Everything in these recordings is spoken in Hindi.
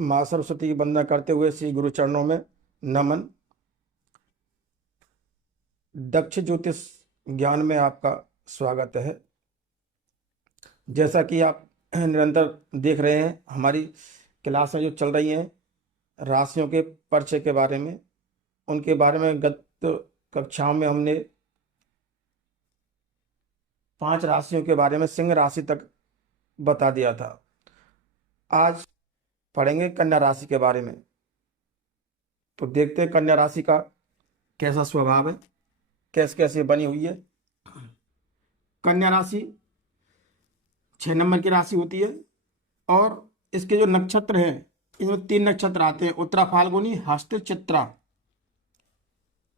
माँ सरस्वती की वंदना करते हुए श्री गुरु चरणों में नमन। दक्ष ज्योतिष ज्ञान में आपका स्वागत है। जैसा कि आप निरंतर देख रहे हैं, हमारी क्लासें जो चल रही हैं राशियों के परिचय के बारे में, उनके बारे में गत कक्षाओं में हमने 5 राशियों के बारे में सिंह राशि तक बता दिया था। आज पढ़ेंगे कन्या राशि के बारे में। तो देखते हैं कन्या राशि का कैसा स्वभाव है, कैसे कैसे बनी हुई है। कन्या राशि 6 नंबर की राशि होती है और इसके जो नक्षत्र हैं, इसमें 3 नक्षत्र आते हैं, उत्तरा फाल्गुनी हस्त चित्रा।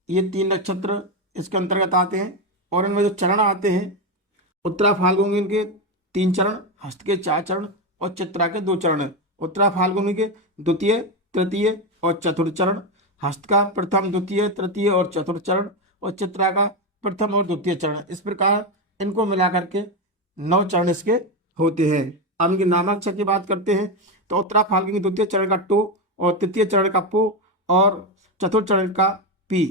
ये 3 नक्षत्र इसके अंतर्गत आते हैं और इनमें जो चरण आते हैं, उत्तरा फाल्गुनी के 3 चरण, हस्त के 4 चरण और चित्रा के 2 चरण। उत्तरा फाल्गुनी के द्वितीय, तृतीय और चतुर्थ चरण, हस्त का प्रथम, द्वितीय, तृतीय और चतुर्थ चरण और चित्रा का प्रथम और द्वितीय चरण। इस प्रकार इनको मिलाकर के 9 चरण इसके होते हैं। अब इनके नामाक्षर की बात करते हैं तो उत्तरा फाल्गुनी द्वितीय चरण का टो और तृतीय चरण का पो और चतुर्थ चरण का पी।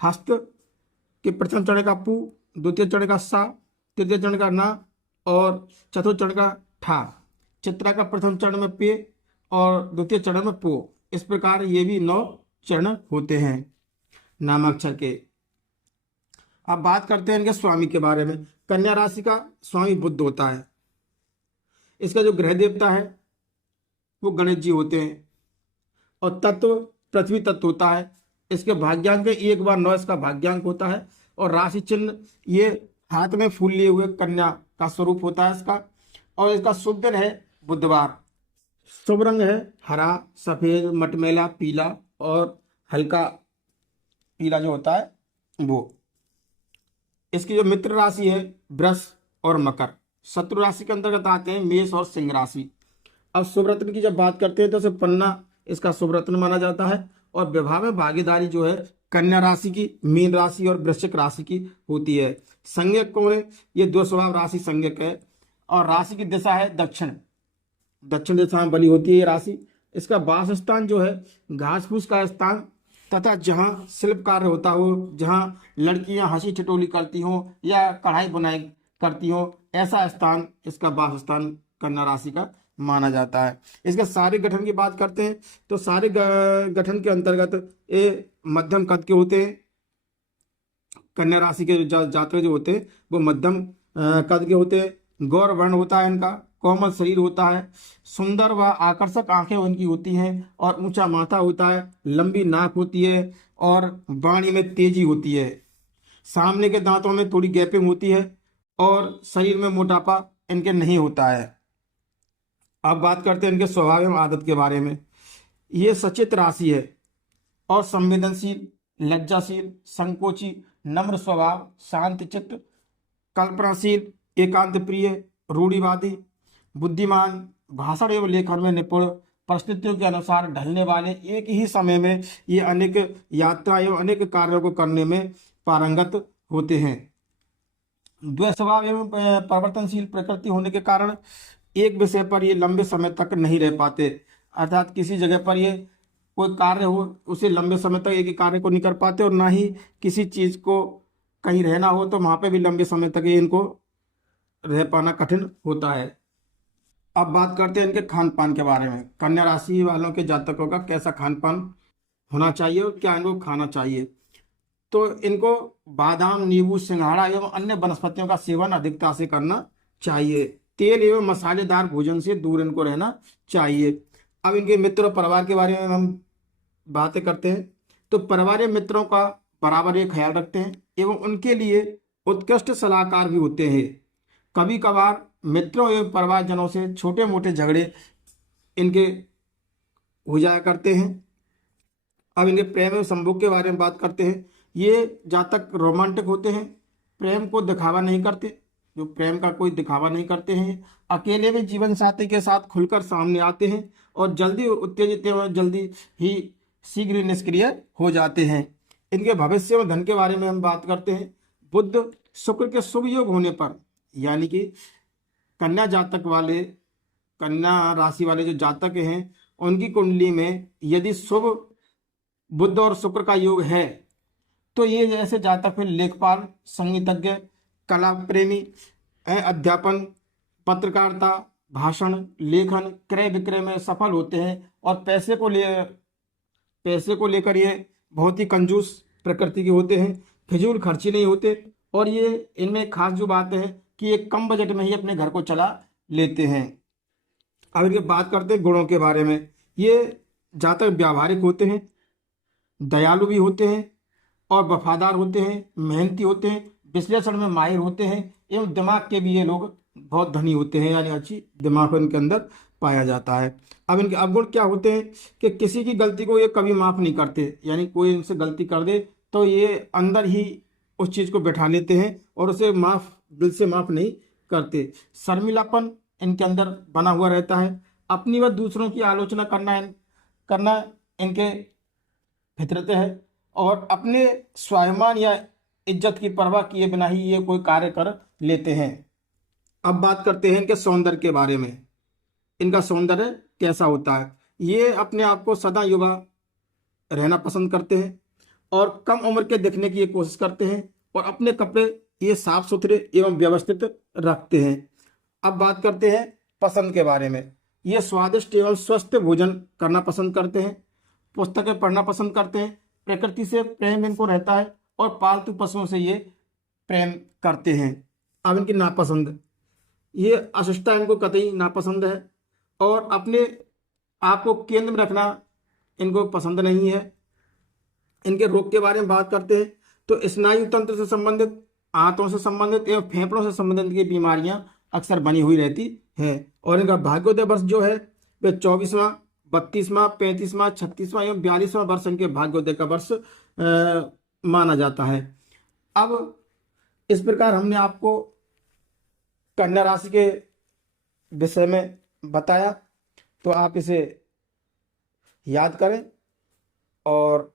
हस्त के प्रथम चरण का पू, द्वितीय चरण का सा, तृतीय चरण का ना और चतुर्थ चरण का ठा। चित्रा का प्रथम चरण में पे और द्वितीय चरण में पो। इस प्रकार ये भी 9 चरण होते हैं नामाक्षर के। अब बात करते हैं इनके स्वामी के बारे में। कन्या राशि का स्वामी बुध होता है। इसका जो ग्रह देवता है वो गणेश जी होते हैं और तत्व पृथ्वी तत्व होता है। इसके भाग्यांक 1 बार 9 इसका भाग्यांक होता है और राशि चिन्ह ये हाथ में फूल लिए हुए कन्या का स्वरूप होता है इसका। और इसका शुभ दिन है बुधवार। शुभ रंग है हरा, सफेद, मटमैला, पीला और हल्का पीला जो होता है वो। इसकी जो मित्र राशि है वृष और मकर। शत्रु राशि के अंतर्गत आते हैं मेष और सिंह राशि। अब शुभ रत्न की जब बात करते हैं तो सिर्फ पन्ना इसका शुभ रत्न माना जाता है और विवाह में भागीदारी जो है कन्या राशि की, मीन राशि और वृश्चिक राशि की होती है। संज्ञक कौन है? ये 2 स्वभाव राशि संज्ञक है और राशि की दिशा है दक्षिण। दक्षिण दिशा में बनी होती है ये राशि। इसका वास स्थान जो है घास फूस का स्थान तथा जहाँ शिल्प कार्य होता हो, जहाँ लड़कियां हंसी ठिठोली करती हों या कढ़ाई बुनाई करती हों, ऐसा स्थान इसका वास स्थान कन्या राशि का माना जाता है। इसके सारे गठन की बात करते हैं तो सारे गठन के अंतर्गत ये मध्यम कद के होते हैं। कन्या राशि के जातक जो होते हैं वो मध्यम कद के होते हैं। गौर वर्ण होता है इनका, कोमल शरीर होता है, सुंदर व आकर्षक आंखें उनकी होती हैं और ऊंचा माथा होता है, लंबी नाक होती है और वाणी में तेजी होती है। सामने के दांतों में थोड़ी गैपिंग होती है और शरीर में मोटापा इनके नहीं होता है। अब बात करते हैं इनके स्वभाव एवं आदत के बारे में। ये सचेत राशि है और संवेदनशील, लज्जाशील, संकोची, नम्र स्वभाव, शांत चित्त, कल्पनाशील, एकांत प्रिय, रूढ़िवादी, बुद्धिमान, भाषण एवं लेखन में निपुण, परिस्थितियों के अनुसार ढलने वाले, एक ही समय में ये अनेक यात्रा एवं अनेक कार्यों को करने में पारंगत होते हैं। द्वैत स्वभाव एवं परिवर्तनशील प्रकृति होने के कारण एक विषय पर ये लंबे समय तक नहीं रह पाते। अर्थात किसी जगह पर ये कोई कार्य हो उसे लंबे समय तक एक ही कार्य को नहीं कर पाते और ना ही किसी चीज को कहीं रहना हो तो वहां पे भी लंबे समय तक ये इनको रह पाना कठिन होता है। अब बात करते हैं इनके खान पान के बारे में। कन्या राशि वालों के जातकों का कैसा खान पान होना चाहिए और क्या इनको खाना चाहिए। तो इनको बादाम, नींबू, सिंघाड़ा एवं अन्य वनस्पतियों का सेवन अधिकता से करना चाहिए। तेल एवं मसालेदार भोजन से दूर इनको रहना चाहिए। अब इनके मित्र और परिवार के बारे में हम बातें करते हैं तो परिवार मित्रों का बराबर ये ख्याल रखते हैं एवं उनके लिए उत्कृष्ट सलाहकार भी होते हैं। कभी कभार मित्रों एवं परिवारजनों से छोटे मोटे झगड़े इनके हो जाया करते हैं। अब इनके प्रेम एवं संभोग के बारे में बात करते हैं। ये जातक रोमांटिक होते हैं, प्रेम को दिखावा नहीं करते, जो प्रेम का कोई दिखावा नहीं करते हैं। अकेले में जीवन साथी के साथ खुलकर सामने आते हैं और जल्दी उत्तेजित एवं जल्दी ही शीघ्र निष्क्रिय हो जाते हैं। इनके भविष्य और धन के बारे में हम बात करते हैं। बुध शुक्र के शुभ योग होने पर, यानी कि कन्या जातक वाले कन्या राशि वाले जो जातक हैं उनकी कुंडली में यदि शुभ बुध और शुक्र का योग है तो ये जैसे जातक फिर लेखपाल, संगीतज्ञ, कला प्रेमी, अध्यापन, पत्रकारिता, भाषण, लेखन, क्रय विक्रय में सफल होते हैं और पैसे को लेकर ये बहुत ही कंजूस प्रकृति के होते हैं, फिजूल खर्ची नहीं होते और ये इनमें खास जो बात है कि ये कम बजट में ही अपने घर को चला लेते हैं। अब इनके बात करते हैं गुणों के बारे में। ये जातक व्यावहारिक होते हैं, दयालु भी होते हैं और वफादार होते हैं, मेहनती होते हैं, विश्लेषण में माहिर होते हैं एवं दिमाग के भी ये लोग बहुत धनी होते हैं, यानी अच्छी दिमाग इनके अंदर पाया जाता है। अब इनके अवगुण क्या होते हैं कि किसी की गलती को ये कभी माफ नहीं करते, यानी कोई इनसे गलती कर दे तो ये अंदर ही उस चीज को बैठा लेते हैं और उसे दिल से माफ नहीं करते। शर्मिलापन इनके अंदर बना हुआ रहता है। अपनी व दूसरों की आलोचना करना इनके फितरत है और अपने स्वाभिमान या इज्जत की परवाह किए बिना ही ये कोई कार्य कर लेते हैं। अब बात करते हैं इनके सौंदर्य के बारे में। इनका सौंदर्य कैसा होता है? ये अपने आप को सदा युवा रहना पसंद करते हैं और कम उम्र के दिखने की ये कोशिश करते हैं और अपने कपड़े ये साफ सुथरे एवं व्यवस्थित रखते हैं। अब बात करते हैं पसंद के बारे में। ये स्वादिष्ट एवं स्वस्थ भोजन करना पसंद करते हैं, पुस्तकें पढ़ना पसंद करते हैं, प्रकृति से प्रेम इनको रहता है और पालतू पशुओं से ये प्रेम करते हैं। अब इनकी नापसंद, ये अशिष्टता इनको कतई नापसंद है और अपने आप को केंद्र में रखना इनको पसंद नहीं है। इनके रोग के बारे में बात करते हैं तो स्नायु तंत्र से संबंधित, आंतों से संबंधित एवं फेफड़ों से संबंधित इनकी बीमारियां अक्सर बनी हुई रहती हैं। और इनका भाग्योदय वर्ष जो है वह 24वां, 32वां, 35वां, 36वां एवं 42वां वर्ष इनके भाग्योदय का वर्ष माना जाता है। अब इस प्रकार हमने आपको कन्या राशि के विषय में बताया, तो आप इसे याद करें और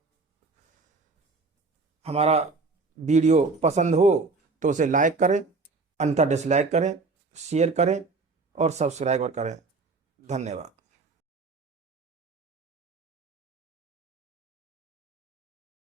हमारा वीडियो पसंद हो तो उसे लाइक करें, अन्यथा डिसलाइक करें, शेयर करें और सब्सक्राइब करें। धन्यवाद।